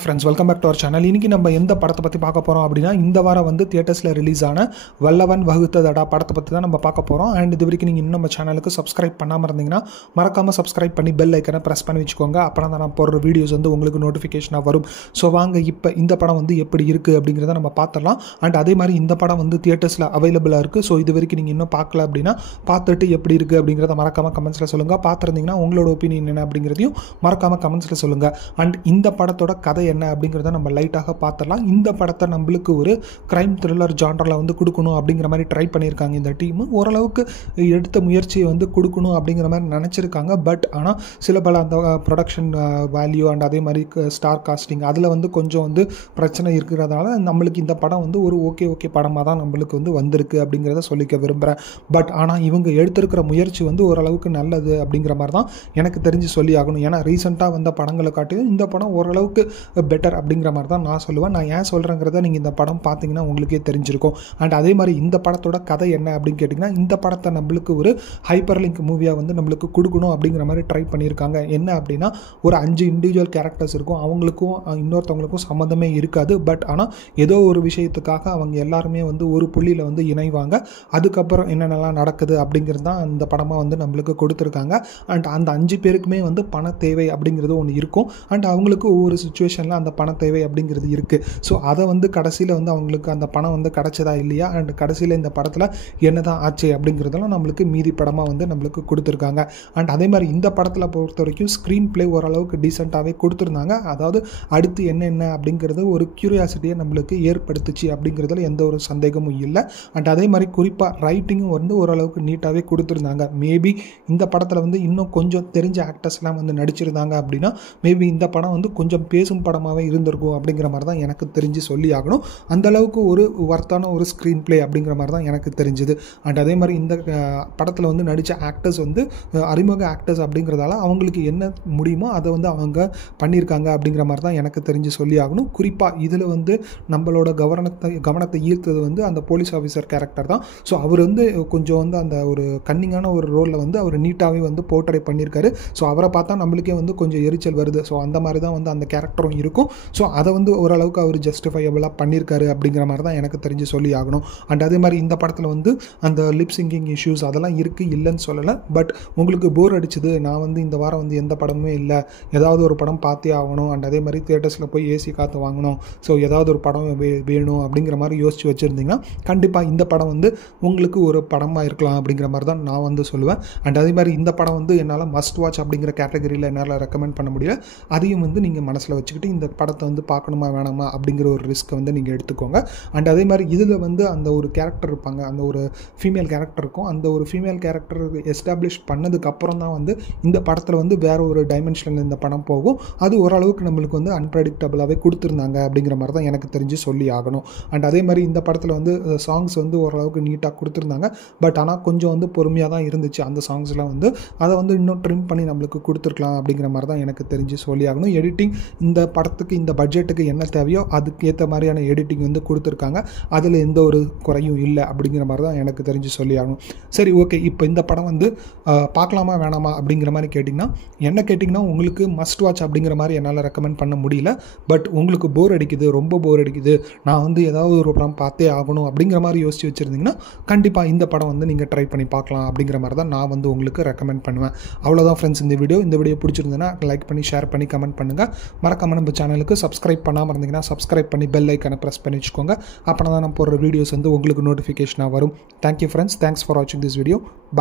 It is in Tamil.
Friends welcome back to our channel. இன்றைக்கி நம்ம எந்த படத்தை பற்றி பார்க்க போகிறோம் அப்படின்னா, இந்த வாரம் வந்து தியேட்டர்ஸில் ரிலீஸ் ஆன வல்லவன் வகுத்ததடா படத்தை பற்றி தான் நம்ம பார்க்க போகிறோம். அண்ட் இது வரைக்கும் நீங்கள் இன்னும் நம்ம சேனலுக்கு சப்ஸ்கிரைப் பண்ணாமல் இருந்தீங்கன்னா மறக்காமல் சப்ஸ்கிரைப் பண்ணி பெல் ஐக்கனை ப்ரெஸ் பண்ணி வச்சுக்கோங்க. அப்புறம் தான் நான் போடுற வீடியோஸ் வந்து உங்களுக்கு நோட்டிஃபிகேஷனாக வரும். ஸோ வாங்க இப்போ இந்த படம் வந்து எப்படி இருக்குது அப்படிங்கிறத நம்ம பார்த்துடலாம். அண்ட் அதே மாதிரி இந்த படம் வந்து தியேட்டர்ஸில் அவைலபிளாக இருக்குது. ஸோ இது வரைக்கும் நீங்கள் இன்னும் பார்க்கல அப்படின்னா பார்த்துட்டு எப்படி இருக்குது அப்படிங்கிறத மறக்காமல் கமெண்ட்ஸில் சொல்லுங்கள். பார்த்துருந்தீங்கன்னா உங்களோட ஒப்பீனியன் என்ன அப்படிங்கிறதையும் மறக்காமல் கமெண்ட்ஸில் சொல்லுங்கள். அண்ட் இந்த படத்தோட கதை என்ன அப்படிங்கிறத நம்ம லைட்டாக பார்த்துடலாம். இந்த படத்தை நம்மளுக்கு ஒரு கிரைம் த்ரில்லர் ஜானரில் வந்து கொடுக்கணும் அப்படிங்கிற மாதிரி ட்ரை பண்ணியிருக்காங்க இந்த டீமு. ஓரளவுக்கு எடுத்த முயற்சியை வந்து கொடுக்கணும் அப்படிங்கிற மாதிரி நினச்சிருக்காங்க. பட் ஆனால் சில பல அந்த ப்ரொடக்ஷன் வேல்யூ அண்ட் அதே மாதிரி ஸ்டார் காஸ்டிங் அதில் வந்து கொஞ்சம் வந்து பிரச்சனை இருக்கிறதுனால நம்மளுக்கு இந்த படம் வந்து ஒரு ஓகே படமாக தான் நம்மளுக்கு வந்து வந்திருக்கு அப்படிங்கிறத சொல்லிக்க விரும்புகிறேன். பட் ஆனால் இவங்க எடுத்திருக்கிற முயற்சி வந்து ஓரளவுக்கு நல்லது அப்படிங்கிற மாதிரி தான் எனக்கு தெரிஞ்சு சொல்லி ஆகணும். ஏன்னா ரீசெண்டாக வந்த படங்களை காட்டியும் இந்த படம் ஓரளவுக்கு பெட்டர் அப்படிங்கிற மாதிரி தான் நான் சொல்லுவேன். நான் ஏன் சொல்கிறேங்கிறத நீங்கள் இந்த படம் பார்த்தீங்கன்னா உங்களுக்கே தெரிஞ்சிருக்கும். அண்ட் அதே மாதிரி இந்த படத்தோட கதை என்ன அப்படின்னு கேட்டிங்கன்னா, இந்த படத்தை நம்மளுக்கு ஒரு ஹைப்பர் லிங்க் மூவியாக வந்து நம்மளுக்கு கொடுக்கணும் அப்படிங்கிற மாதிரி ட்ரை பண்ணியிருக்காங்க. என்ன அப்படின்னா, ஒரு 5 இண்டிவிஜுவல் கேரக்டர்ஸ் இருக்கும். அவங்களுக்கும் இன்னொருத்தவங்களுக்கும் சம்மந்தமே இருக்காது. பட் ஆனால் ஏதோ ஒரு விஷயத்துக்காக அவங்க எல்லாருமே வந்து ஒரு புள்ளியில் வந்து இணைவாங்க. அதுக்கப்புறம் என்னென்னலாம் நடக்குது அப்படிங்கிறது தான் இந்த படமாக வந்து நம்மளுக்கு கொடுத்துருக்காங்க. அண்ட் அந்த 5 பேருக்குமே வந்து பண தேவை அப்படிங்கிறது ஒன்று இருக்கும். அண்ட் அவங்களுக்கு ஒவ்வொரு சுச்சுவேஷனில் அந்த பண தேவை அப்படிங்கிறது இருக்குது. ஸோ அதை வந்து கடைசியில் வந்து அவங்களுக்கு அந்த பணம் வந்து கிடச்சதா இல்லையா, அண்ட் கடைசியில் இந்த படத்தில் என்ன தான் ஆச்சு அப்படிங்கிறதெல்லாம் நம்மளுக்கு மீதி படமாக வந்து நம்மளுக்கு கொடுத்துருக்காங்க. அண்ட் அதே மாதிரி இந்த படத்தில் பொறுத்த வரைக்கும் ஸ்க்ரீன் பிளே ஓரளவுக்கு டீசெண்டாகவே கொடுத்துருந்தாங்க. அதாவது அடுத்து என்ன அப்படிங்கிறது ஒரு க்யூரியாசிட்டியை நம்மளுக்கு ஏற்படுத்துச்சு அப்படிங்கிறதுல எந்த ஒரு சந்தேகமும் இல்லை. அண்ட் அதே மாதிரி குறிப்பாக ரைட்டிங்கும் வந்து ஓரளவுக்கு நீட்டாகவே கொடுத்துருந்தாங்க. மேபி இந்த படத்தில் வந்து இன்னும் கொஞ்சம் தெரிஞ்ச ஆக்டர்ஸ்லாம் வந்து நடிச்சிருந்தாங்க அப்படின்னா மேபி இந்த படம் வந்து கொஞ்சம் பேசும் படமாகவே இருந்திருக்கும் அப்படிங்கிற மாதிரி தான் எனக்கு தெரிஞ்சு சொல்லி ஆகணும். அந்தளவுக்கு ஒரு வர்த்தான ஒரு ஸ்க்ரீன் பிளே அப்படிங்கிற மாதிரி தான் எனக்கு தெரிஞ்சுது. அண்ட் அதே மாதிரி இந்த படத்தில் வந்து நடித்த ஆக்டர்ஸ் வந்து அறிமுக ஆக்டர்ஸ் அப்படிங்கிறதால அவங்களுக்கு என்ன முடியுமோ அதை வந்து அவங்க பண்ணியிருக்காங்க அப்படிங்கிற மாதிரி தான் எனக்கு தெரிஞ்சு சொல்லி ஆகணும். குறிப்பாக இதில் வந்து நம்மளோட கவனத்தை ஈர்த்தது வந்து அந்த போலீஸ் ஆஃபீஸர் கேரக்டர் தான். ஸோ அவர் வந்து கொஞ்சம் வந்து அந்த ஒரு கன்னிங்கான ஒரு ரோலில் வந்து அவர் நீட்டாகவே வந்து போர்ட்ரே பண்ணியிருக்காரு. ஸோ அவரை பார்த்தா நம்மளுக்கே வந்து கொஞ்சம் எரிச்சல் வருது. ஸோ அந்த மாதிரி தான் வந்து அந்த கேரக்டரும் இருக்கும். ஸோ அதை வந்து ஓரளவுக்கு அவர் ஜஸ்டிஃபையபிளாக பண்ணியிருக்காரு அப்படிங்கிற மாதிரி தான் எனக்கு தெரிஞ்சு சொல்லி ஆகணும். அண்ட் அதே மாதிரி இந்த படத்தில் வந்து அந்த லிப் சிங்கிங் இஷ்யூஸ் அதெல்லாம் இருக்குது, இல்லைன்னு சொல்லலை. பட் உங்களுக்கு போர் அடிச்சுது, நான் வந்து இந்த வாரம் வந்து எந்த படமுமே இல்லை, ஏதாவது ஒரு படம் பார்த்தே ஆகணும், அண்ட் அதே மாதிரி தியேட்டர்ஸில் போய் ஏசி காற்று வாங்கணும், ஸோ ஏதாவது ஒரு படம் வேணும் அப்படிங்கிற மாதிரி யோசிச்சு வச்சுருந்தீங்கன்னா கண்டிப்பாக இந்த படம் வந்து உங்களுக்கு ஒரு படமாக இருக்கலாம் அப்படிங்கிற மாதிரி தான் நான் வந்து சொல்லுவேன். அண்ட் அதே மாதிரி இந்த படம் வந்து என்னால் மஸ்ட் வாட்ச் அப்படிங்கிற கேட்டகரியில் என்னால் ரெக்கமெண்ட் பண்ண முடியல. அதையும் வந்து நீங்கள் மனசில் வச்சுக்கிட்டு இந்த படத்தை வந்து பார்க்கணுமா வேணாமா அப்படிங்கிற ஒரு ரிஸ்க்கை வந்து நீங்கள் எடுத்துக்கோங்க. அண்ட் அதே மாதிரி இதில் வந்து அந்த ஒரு கேரக்டர் இருப்பாங்க, அந்த ஒரு ஃபீமேல் கேரக்டர் இருக்கும். அந்த ஒரு ஃபீமேல் கேரக்டர் எஸ்டாப்ளிஷ் பண்ணதுக்கப்புறம் தான் வந்து இந்த படத்தில் வந்து வேறு ஒரு டைமென்ஷனில் இந்த படம் போகும். அது ஓரளவுக்கு நம்மளுக்கு வந்து அன்பிரடிக்டபிளாகவே கொடுத்துருந்தாங்க அப்படிங்கிற மாதிரி தான் எனக்கு தெரிஞ்சு சொல்லி ஆகணும். அண்ட் அதே மாதிரி இந்த படத்தில் வந்து சாங்ஸ் வந்து ஓரளவுக்கு நீட்டாக கொடுத்துருந்தாங்க. பட் ஆனால் கொஞ்சம் வந்து பொறுமையாக தான் இருந்துச்சு. அந்த சாங்ஸ்லாம் வந்து அதை வந்து இன்னும் ட்ரிம் பண்ணி நம்மளுக்கு கொடுத்துருக்கலாம் அப்படிங்கிற மாதிரி தான் எனக்கு தெரிஞ்சு சொல்லி ஆகணும். எடிட்டிங் இந்த படத்துக்கு இந்த பட்ஜெட்டுக்கு என்ன தேவையோ அதுக்கு ஏற்ற மாதிரியான எடிட்டிங் வந்து கொடுத்துருக்காங்க. அதில் எந்த ஒரு குறையும் இல்லை அப்படிங்கிற மாதிரி தான் எனக்கு தெரிஞ்சு சொல்லி ஆகணும். சரி, ஓகே, இப்போ இந்த படம் வந்து பார்க்கலாமா வேணாமா அப்படிங்கிற மாதிரி கேட்டிங்கன்னா, என்ன கேட்டிங்கன்னா உங்களுக்கு மஸ்ட் வாட்ச் அப்படிங்கிற மாதிரி என்னால் ரெக்கமெண்ட் பண்ண முடியல. பட் உங்களுக்கு போர் அடிக்குது, ரொம்ப போர் அடிக்குது, நான் வந்து ஏதாவது ஒரு படம் பார்த்தே ஆகணும் அப்படிங்கிற மாதிரி யோசிச்சு வச்சுருந்தீங்கன்னா கண்டிப்பாக இந்த படம் வந்து நீங்கள் ட்ரை பண்ணி பார்க்கலாம் அப்படிங்கிற மாதிரி தான் நான் வந்து உங்களுக்கு ரெக்கமெண்ட் பண்ணுவேன். அவ்வளோதான் ஃப்ரெண்ட்ஸ் இந்த வீடியோ பிடிச்சிருந்ததுன்னா லைக் பண்ணி ஷேர் பண்ணி கமெண்ட் பண்ணுங்கள். மறக்காம நம்ம சேனலுக்கு சப்ஸ்கிரைப் பண்ணாமல் இருந்தீங்கன்னா சப்ஸ்கிரைப் பண்ணி பெல் ஐக்கனை ப்ரெஸ் பண்ணி வச்சுக்கோங்க. அப்போ தான் நான் போடுற வீடியோஸ் வந்து உங்களுக்கு நோட்டிஃபிகேஷனாக வரும். தேங்க்யூ ஃப்ரெண்ட்ஸ், தேங்க்ஸ் ஃபார் வாட்சிங் திஸ் வீடியோ. பை.